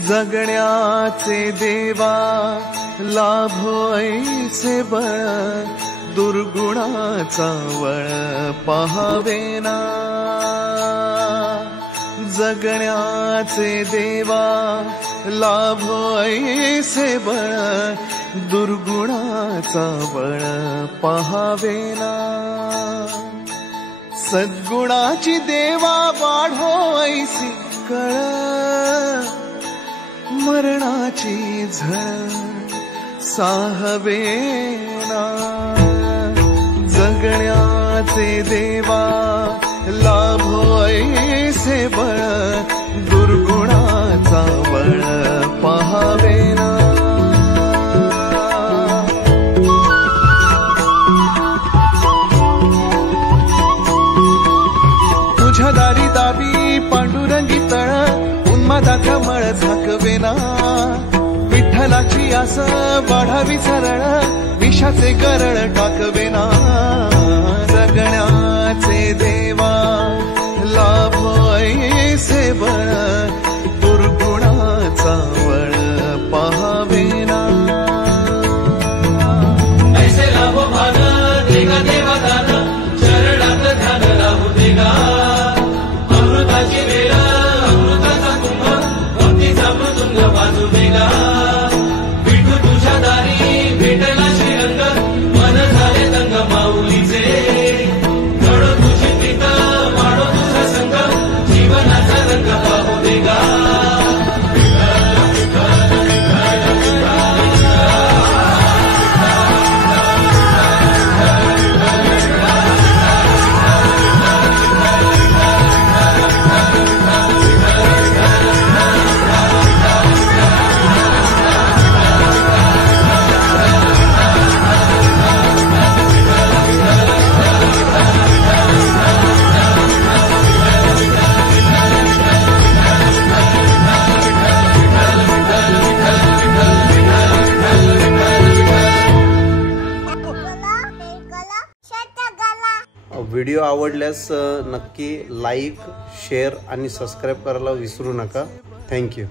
जगण्याचे देवा लाभो ऐसे बळ, दुर्गुणाचा वळ पाहावेना। जगण्याचे देवा लाभो ऐसे बळ, दुर्गुणाचा बळ पाहावेना। सद्गुणाची देवा वाढो ऐसी कळ, मरणाची झळ साहवेना। जगण्याचे देवा लाभो ऐसे बळ, दुर्गुणाचा बळ पाहावेना। तुझ्या दारी दावी पांडुरंगी तळ, उन्मादाचा मळ झाकवेना। विठ्ठलाची आस वाढावी सरळ, विषाचे गरळ टाकवेना। जगण्याचे देवा लाभो ऐसे बळ, दुर्गुणाचा बळ पाहावेना। ऐसे लाभो भान देगा देवा दान, चरणात ध्यान राहू देगा। अमृताची वेळ अमृताचा कुंभ, भक्तीचा मृदुंग वाजू देगा। विठू तुझ्या दारी भेटला श्रीरंग, मन झाले दंग माऊलीचे। घडो तुझी प्रीत वाढो तुझा संग, जीवनाचा रंग पाहू देगा। व्हिडिओ आवडल्यास नक्की लाईक, शेअर आणि सबस्क्राईब करायला विसरू नका। थँक्यू।